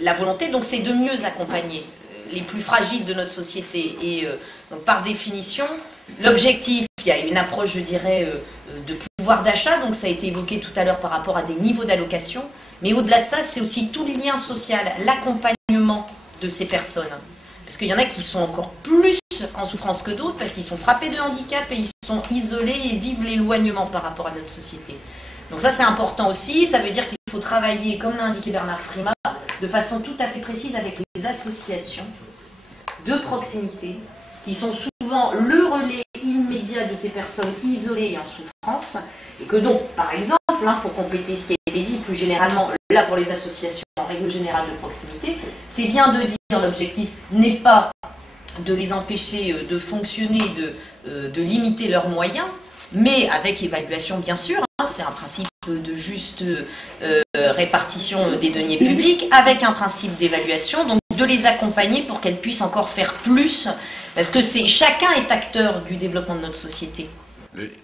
la volonté, donc, c'est de mieux accompagner les plus fragiles de notre société. Et donc, par définition, l'objectif, il y a une approche, je dirais, de pouvoir d'achat, donc ça a été évoqué tout à l'heure par rapport à des niveaux d'allocation, mais au-delà de ça, c'est aussi tous les liens sociaux, l'accompagnement de ces personnes. Parce qu'il y en a qui sont encore plus en souffrance que d'autres, parce qu'ils sont frappés de handicap et ils sont isolés et vivent l'éloignement par rapport à notre société. Donc ça, c'est important aussi. Ça veut dire qu'il faut travailler, comme l'a indiqué Bernard Frimat, de façon tout à fait précise avec les associations de proximité, qui sont souvent le relais immédiat de ces personnes isolées et en souffrance. Et que donc, par exemple, pour compléter ce qui a été dit plus généralement, là pour les associations en règle générale de proximité, c'est bien de dire l'objectif n'est pas de les empêcher de fonctionner, de limiter leurs moyens, mais avec évaluation bien sûr, c'est un principe de juste répartition des deniers publics, avec un principe d'évaluation, donc de les accompagner pour qu'elles puissent encore faire plus, parce que chacun est acteur du développement de notre société.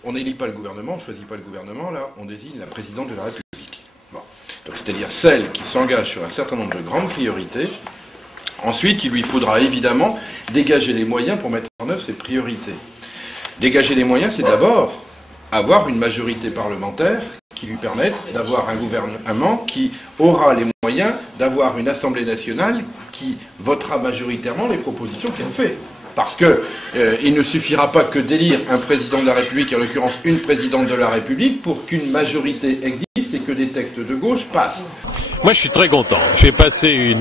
On n'élit pas le gouvernement, on ne choisit pas le gouvernement, là on désigne la présidente de la République. Bon. Donc c'est-à-dire celle qui s'engage sur un certain nombre de grandes priorités. Ensuite, il lui faudra évidemment dégager les moyens pour mettre en œuvre ces priorités. Dégager les moyens, c'est d'abord avoir une majorité parlementaire qui lui permette d'avoir un gouvernement qui aura les moyens d'avoir une Assemblée nationale qui votera majoritairement les propositions qu'elle fait. Parce qu'il ne suffira pas que d'élire un président de la République, en l'occurrence une présidente de la République, pour qu'une majorité existe et que des textes de gauche passent. Moi, je suis très content. J'ai passé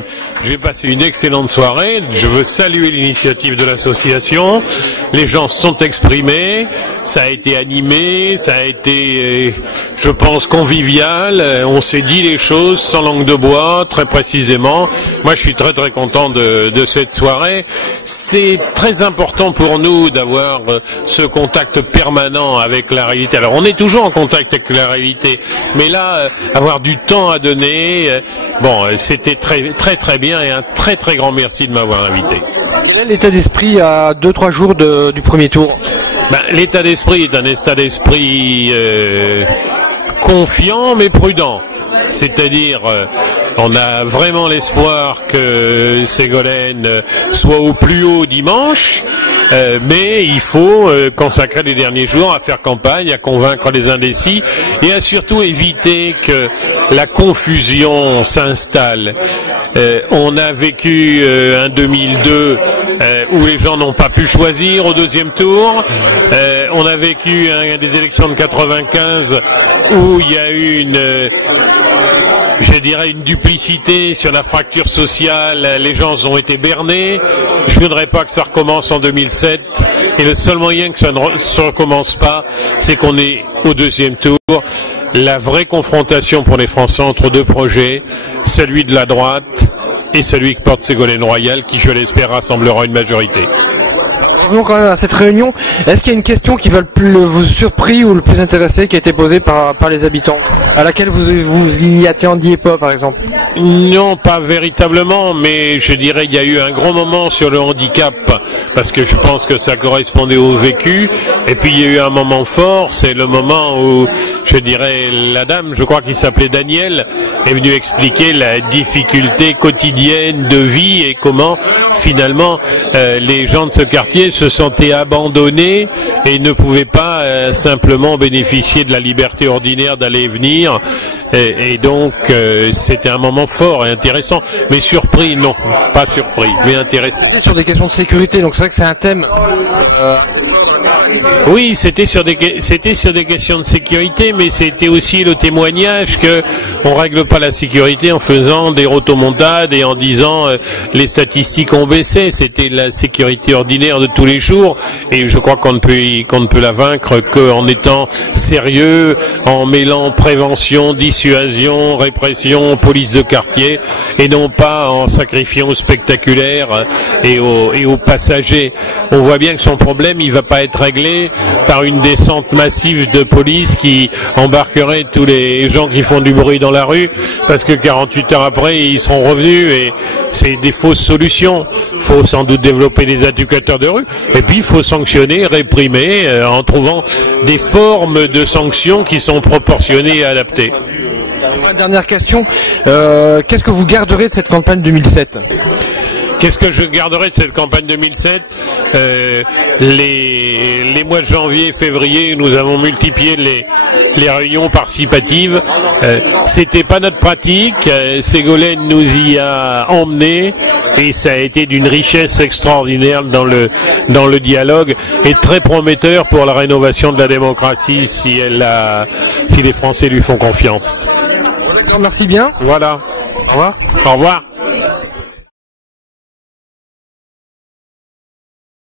une excellente soirée. Je veux saluer l'initiative de l'association. Les gens se sont exprimés. Ça a été animé. Ça a été, je pense, convivial. On s'est dit les choses sans langue de bois, très précisément. Moi, je suis très très content de cette soirée. C'est très important pour nous d'avoir ce contact permanent avec la réalité. Alors, on est toujours en contact avec la réalité, mais là, avoir du temps à donner. Bon, c'était très très très bien et un très très grand merci de m'avoir invité. Quel est l'état d'esprit à 2-3 jours du premier tour? L'état d'esprit est un état d'esprit confiant mais prudent. C'est-à-dire, on a vraiment l'espoir que Ségolène soit au plus haut dimanche, mais il faut consacrer les derniers jours à faire campagne, à convaincre les indécis et à surtout éviter que la confusion s'installe. On a vécu un 2002 où les gens n'ont pas pu choisir au deuxième tour. On a vécu des élections de 95 où il y a eu je dirais une duplicité sur la fracture sociale, les gens ont été bernés. Je ne voudrais pas que ça recommence en 2007 et le seul moyen que ça ne se recommence pas, c'est qu'on est au deuxième tour. La vraie confrontation pour les Français entre deux projets, celui de la droite et celui que porte Ségolène Royal, qui je l'espère rassemblera une majorité. Revenons quand même à cette réunion. Est-ce qu'il y a une question qui va le plus vous surpris ou le plus intéressé qui a été posée par les habitants, à laquelle vous y attendiez pas, par exemple? Non, pas véritablement, mais je dirais il y a eu un gros moment sur le handicap, parce que je pense que ça correspondait au vécu, et puis il y a eu un moment fort, c'est le moment où, je dirais, la dame, je crois qu'il s'appelait Daniel, est venue expliquer la difficulté quotidienne de vie et comment, finalement, les gens de ce quartier se sentaient abandonnés et ne pouvaient pas simplement bénéficier de la liberté ordinaire d'aller et venir. Et donc, c'était un moment fort et intéressant. Mais surpris, non, pas surpris, mais intéressant. C'était sur des questions de sécurité, donc c'est vrai que c'est un thème. Oui, c'était sur des questions de sécurité, mais c'était aussi le témoignage que on règle pas la sécurité en faisant des rotomontades et en disant les statistiques ont baissé. C'était la sécurité ordinaire de tous les jours, et je crois qu'on ne peut la vaincre qu'en étant sérieux, en mêlant prévention, dissuasion, répression, police de quartier, et non pas en sacrifiant au spectaculaire et aux passagers. On voit bien que son problème, il va pas être réglé par une descente massive de police qui embarquerait tous les gens qui font du bruit dans la rue, parce que 48 heures après, ils seront revenus, et c'est des fausses solutions. Il faut sans doute développer des éducateurs de rue, et puis il faut sanctionner, réprimer, en trouvant des formes de sanctions qui sont proportionnées et adaptées. Enfin, dernière question, qu'est-ce que vous garderez de cette campagne 2007 ? Qu'est-ce que je garderai de cette campagne 2007 ? Les mois de janvier, février, nous avons multiplié les réunions participatives. C'était pas notre pratique. Ségolène nous y a emmenés et ça a été d'une richesse extraordinaire dans le dialogue et très prometteur pour la rénovation de la démocratie si les Français lui font confiance. D'accord, merci bien. Voilà. Au revoir. Au revoir.